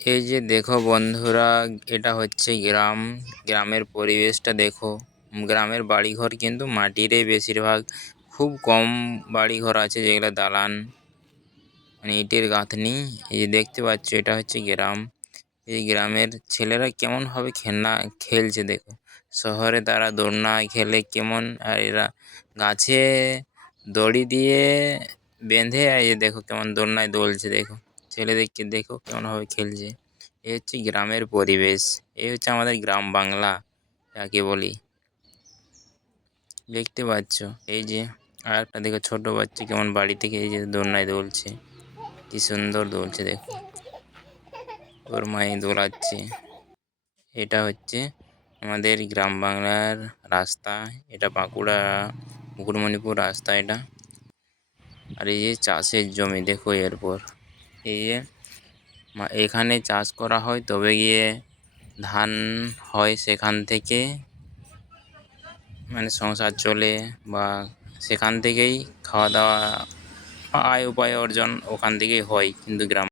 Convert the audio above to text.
এই যে দেখো বন্ধুরা, এটা হচ্ছে গ্রাম। গ্রামের পরিবেশটা দেখো। গ্রামের বাড়িঘর কিন্তু মাটিরই বেশিরভাগ। খুব কম বাড়িঘর আছে যেগুলো দালান, মানে ইটের গাঁথনি। এই যে দেখতে পাচ্ছ, এটা হচ্ছে গ্রাম। এই গ্রামের ছেলেরা কেমনভাবে খেলছে দেখো। শহরে তারা দোলনায় খেলে কেমন, আর এরা গাছে দড়ি দিয়ে বেঁধে এই যে দেখো কেমন দোলনায় দোলছে দেখো। ছেলেদেরকে দেখো কেমনভাবে খেলছে। এই হচ্ছে গ্রামের পরিবেশ। এই হচ্ছে আমাদের গ্রাম বাংলা যাকে বলি। দেখতে পাচ্ছ এই যে, আর একটা দেখো ছোট বাচ্চা কেমন বাড়ি থেকে এই যে দোলনায় দোলছে। কি সুন্দর দোলছে দেখো, ওর মায়ে দোলাচ্ছে। এটা হচ্ছে আমাদের গ্রাম বাংলার রাস্তা। এটা বাঁকুড়া মুকুটমণিপুর রাস্তা এটা। আর এই যে চাষের জমি দেখো, এরপর এই যে এখানে চাষ করা হয়, তবে গিয়ে ধান হয়, সেখান থেকে মানে সংসার চলে, বা সেখান থেকেই খাওয়া দাওয়া আয় উপায় অর্জন ওখান থেকেই হয় কিন্তু গ্রাম